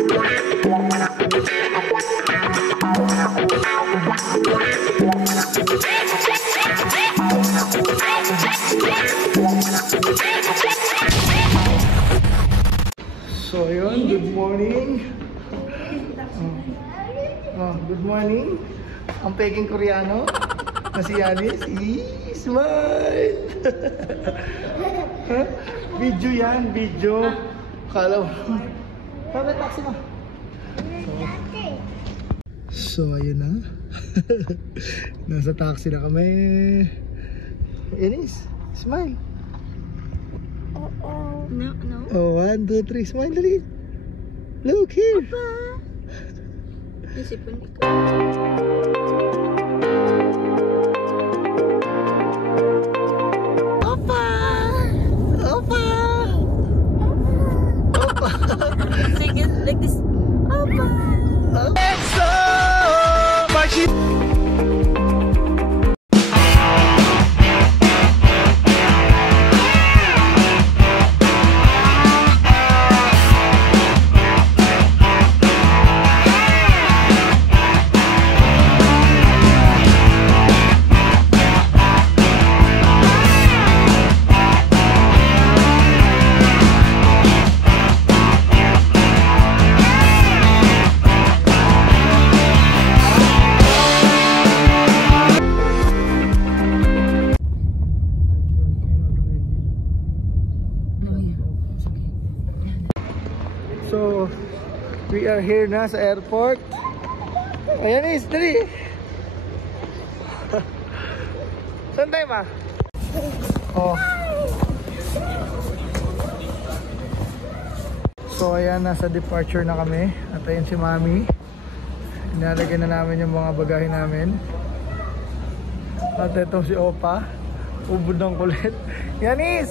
So yun, good morning. Good morning. Ang peking Koreano na si Yanis. Smile! Video yan, video. Kala mo. Kala taxi mo. So ayun na. Nasa taxi na kami. Yanis, smile. No, no. Oh, 1, 2, 3, smile dali. Look here. Papa. Isipin ko. Opa! Opa! Opa! Sige, like this. Opa! So much. So, we are here na sa airport. Ayan is, dali. Saan tayo ma? Oh. So, ayan, nasa departure na kami. At ayun si Mami. Inalagay na namin yung mga bagahe namin. At itong si Opa. Ubod ng kulit. Yanis!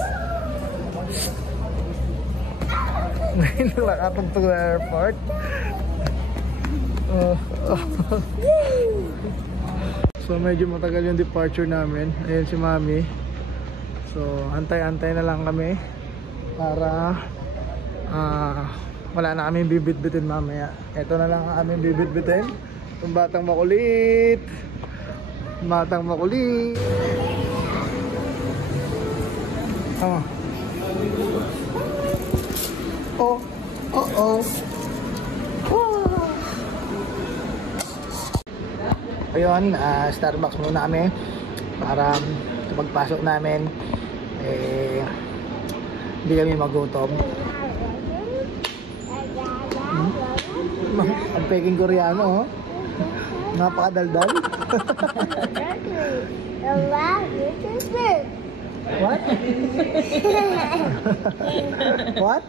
Ngayon lang nakatugtog na airport. So medyo matagal yung departure namin. Ayun si Mami. So antay-antay na lang kami para wala na kaming bibit-bitin mamaya. Ito na lang ang aming bibit-bitin. Yung batang makulit. Batang makulit. Oh, oh. Ayun, Starbucks muna kami para pagpasok namin hindi kami magutom. Ang peking Koreano, oh. Napakadaldal. What? What?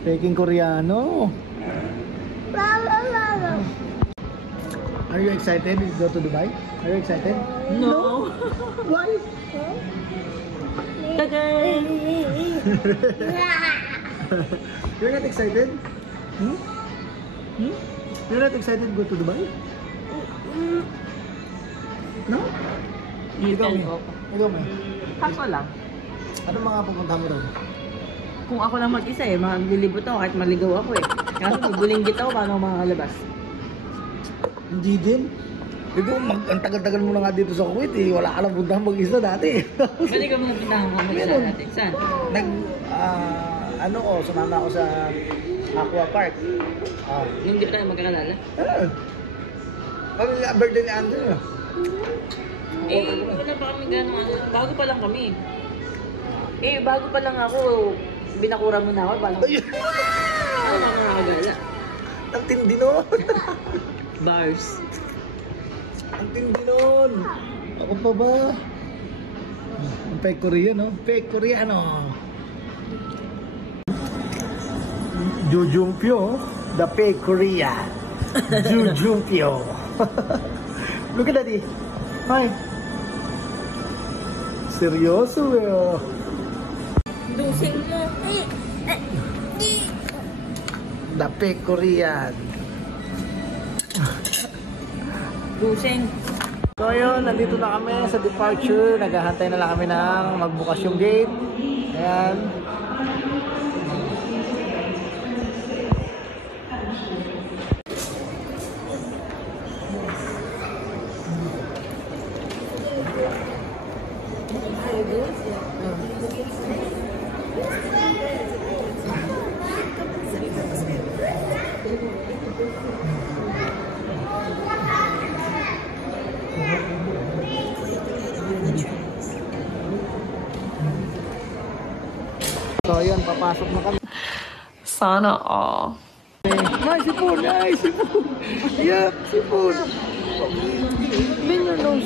Peking Koreano. Are you excited to go to Dubai? Are you excited? No. Why? Tagay! You're not excited? Hmm? You're not excited to go to Dubai? No? Ikaw mo. Kaso lang. Ano mga pupunta mo doon? Kung ako lang mag-isa maglilibot ako kahit maligaw ako Kaso bubulinggit ako paano makalabas. Hindi din. Ito, ang tagal-tagal mo na nga dito sa Kuwait wala ka lang puntahan mag-isa dati. Pwede ka mga pintahan mag-isa natin. Saan? Sumama ako sa Aqua Park. Hindi pa tayo magkakalala? Birthday ni Andrew. Wala pa kami gano'n. Bago pa lang kami. Bago pa lang ako. Binakura mo na ako. Paano nakakagala? Ang tindi nun. Bars. Ang tindi nun. Ako pa ba? Ang fake Koreano. Fake Koreano. Jujumpyo. The fake Korea. Jujumpyo. Look at daddy. Hi. Seryoso Dusing mo. The fake Korean. Dusing. So ayun, nandito na kami sa departure. Naghahantay na lang kami ng magbukas yung gate. Ayan. So ayun, papasok na kami. Sana all. Ay, sipon! Ay, sipon! Yup, sipon! Bend your nose.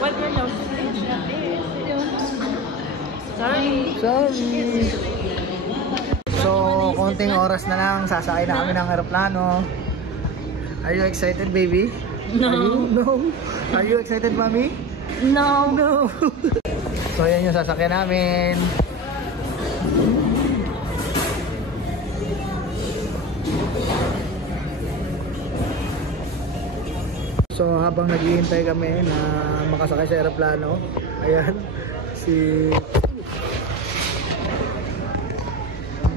What your nose? Sorry. Sorry. So, konting oras na lang, sasakay na kami ng aeroplano. Are you excited, baby? No. No. Are you excited, mommy? No. No. So, yan yung sasakyan namin. So, habang naghihintay kami na makasakay sa aeroplano, ayan, si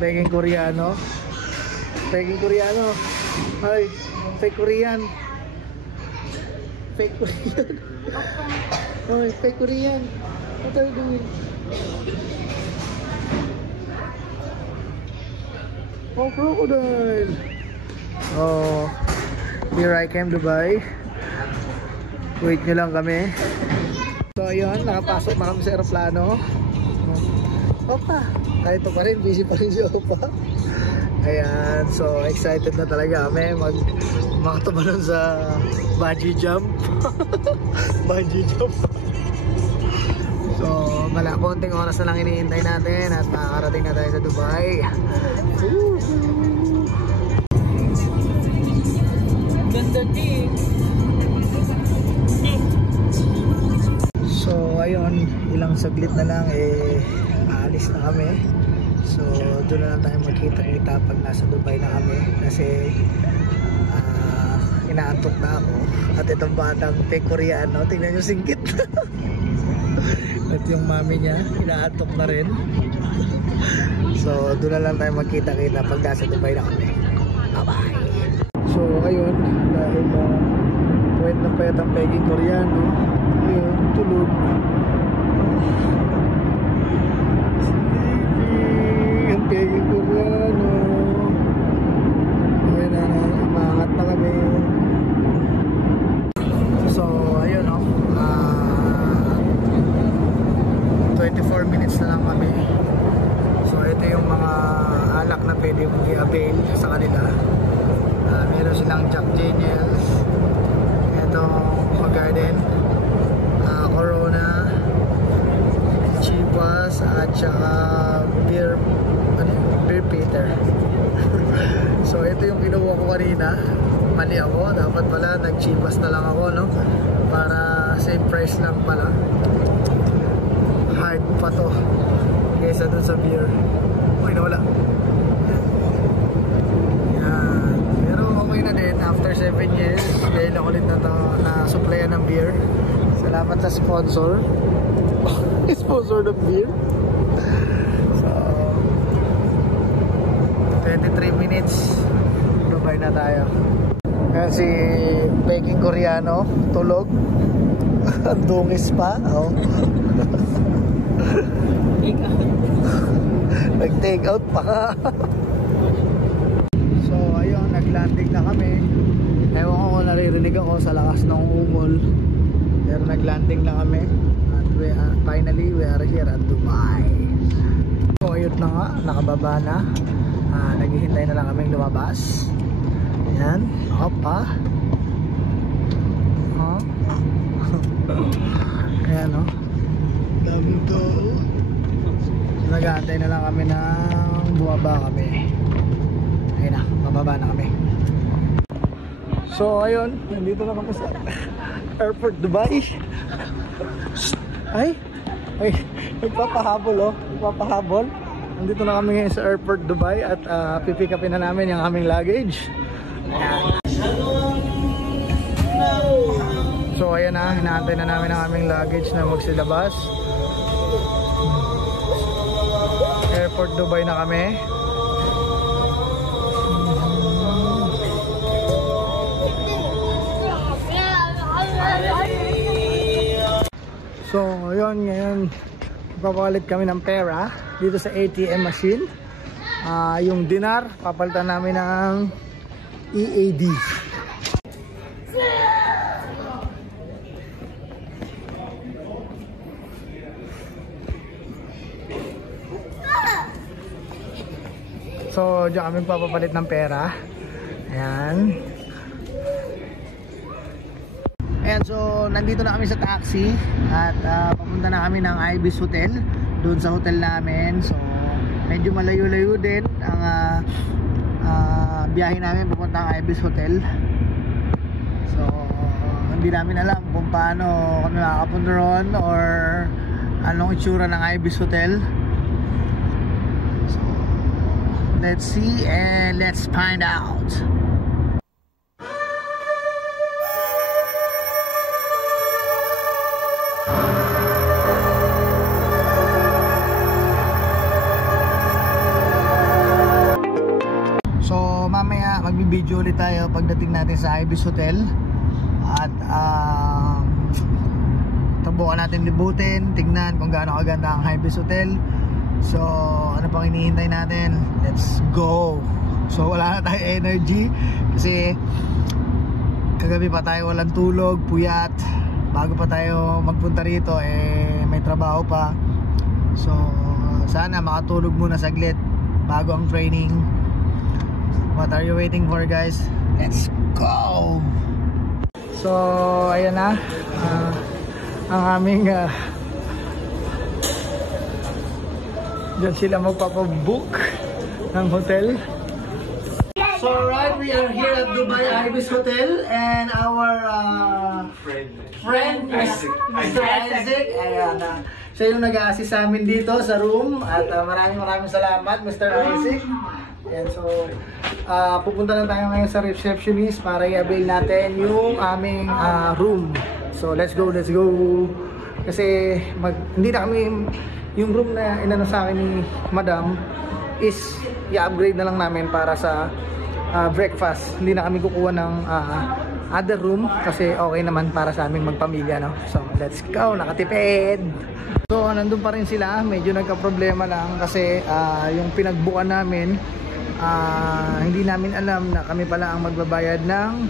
Peking Koreano. Peking Koreano. Hi, fake Korean. Fake Korean. Hi, fake Korean. What are you doing? Oh, crocodile. Oh, here I came Dubai. Wait nyo lang kami. So ayun, nakapasok na kami sa aeroplano. Opa, kahit pa rin, busy pa rin si Opa. Ayan, so excited na talaga kami makatumalon sa bungee jump. Bungee jump. So, konting oras na lang iniintay natin at makakarating na tayo sa Dubai. Ganda din. So ayun, ilang saglit na lang aalis na kami. So doon na lang tayo magkita-kita pag nasa Dubai na kami kasi inaantok na ako. At itong batang fake Koreano, tingnan nyo singgit. At yung mami niya, inaantok na rin. So doon na lang tayo magkita-kita pag nasa Dubai na kami. Bye-bye! So ayun, dahil puwet na payat ang Peking Koreano, ayun, tulog. Sleepy ang Peking Koreano. Ayun na, umangat na kami. So ayun, 24 minutes na lang kami. So ito yung mga alak na pwede mong i-avail sa kanila. Meron silang Jack Daniels, ito Garden, Corona, Chivas, at saka Beer Peter. So ito yung kinuha ko kanina. Mali ako, dapat pala nag-Chivas na lang ako, no? Para same price lang pala. Hard pa to kaysa dun sa beer. Uy, nawala. Yan. Pero okay na din after 7 years dahil ako ulit na supplyan ng beer. Salamat sa sponsor. Sponsor ng beer. So 23 minutes Dubai na tayo. Kaya si Peking Koreano tulog. Ang dungis pa. Oh. Nag-take out pa ka. So ayun, nag-landing na kami. Ewan ko kung naririnig ako sa lakas ng umol. Pero nag-landing na kami. At finally, we are here at Dubai. So ayun na nga, nakababa na. Naghihintay na lang kaming lumabas. Ayan, opa. Ayan o. Daming to. Nag-aantay na lang kami ng bumaba kami. Ayun na, bababa na kami. So ayun, nandito na kami sa Airport Dubai. Ay, nagpapahabol nagpapahabol. Nandito na kami ngayon sa Airport Dubai at pipick upin na namin yung aming luggage. Ayan. So ayan na, hinaantay na namin ang aming luggage na magsilabas. Airport Dubai na kami. So So, yun, ngayon papalit kami ng pera dito sa ATM machine. Yung dinar, papalitan namin ng EAD. So, diyan kami papapalit ng pera. Ayan. Ayan, so nandito na kami sa taxi at papunta na kami ng Ibis Hotel, doon sa hotel namin. So medyo malayo-layo din ang biyahe namin papunta ng Ibis Hotel. So hindi namin alam kung paano kami makakapunta ron or anong itsura ng Ibis Hotel. So let's see and let's find out. Mamaya magbibideo ulit tayo pagdating natin sa Ibis Hotel at tabukan natin libutin, tignan kung gaano kaganda ang Ibis Hotel. So ano pang hinihintay natin? Let's go! So wala na tayo energy kasi kagabi pa tayo walang tulog, puyat. Bago pa tayo magpunta rito may trabaho pa. So sana makatulog muna saglit bago ang training. What are you waiting for, guys? Let's go! So, ayan na ang aming dyan sila magpapabook ng hotel. So, right, we are here at Dubai Ibis Hotel and our friend Mr. Isaac. Ayan, siya yung nag-a-assist sa amin dito sa room at maraming salamat, Mr. Isaac. And so, pupunta na tayo ngayon sa receptionist para i-avail natin yung aming room. So, let's go. Kasi hindi na kami, yung room na inano sa akin ni Madam is i-upgrade na lang namin para sa breakfast. Hindi na kami kukuha ng other room kasi okay naman para sa aming magpamilya, no? So, let's go. Nakatipid! So, nandun pa rin sila. Medyo nagka-problema lang kasi yung pinagbukan namin, hindi namin alam na kami pala ang magbabayad ng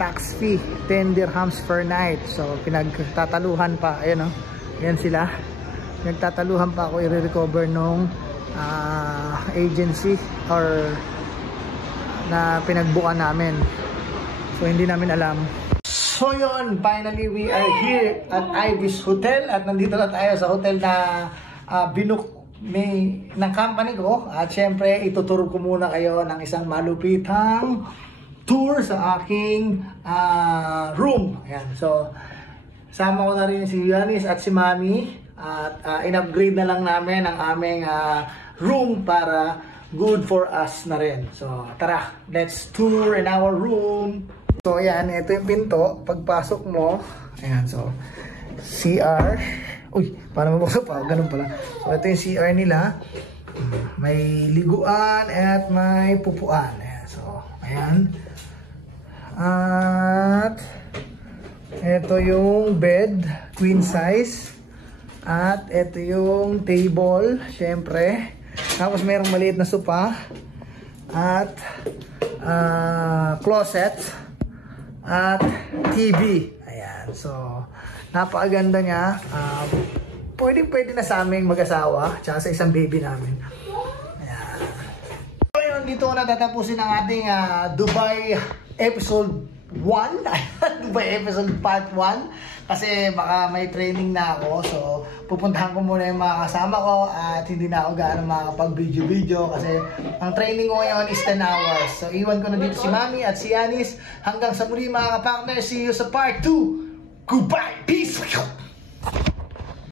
tax fee, 10 dirhams per night. So pinagtataluhan pa, ayan o, ayan sila, nagtataluhan pa ako i-recover nung agency or na pinagbukan namin. So hindi namin alam. So yun, finally we are here at Ibis Hotel at nandito na tayo sa hotel na binook ng company ko at syempre ituturo ko muna kayo ng isang malupitang tour sa aking room. Ayan. So sama ko na rin si Yanis at si Mami at in-upgrade na lang namin ang aming room para good for us na rin. So tara, let's tour in our room. So ayan, ito yung pinto. Pagpasok mo, ayan, so CR. Uy, paano mabuksan pa? Ganun pala. So, ito yung CR nila. May liguan at may pupuan. Ayan. So, ayan. At ito yung bed, queen size. At ito yung table, syempre. Tapos mayroong maliit na sofa. At closet. At TV. Ayan. So, napakaganda niya. Pwede na sa aming mag-asawa tsaka sa isang baby namin. Ayan. So yun, dito ko natatapusin ang ating Dubai episode 1. Dubai episode part 1. Kasi baka may training na ako. So pupuntahan ko muna yung mga kasama ko at hindi na ako gaano makakapag-video kasi ang training ko ngayon is 10 hours. So iwan ko na dito si Mami at si Yanis. Hanggang sa muli mga kapakner. See you sa part 2. Goodbye. Peace.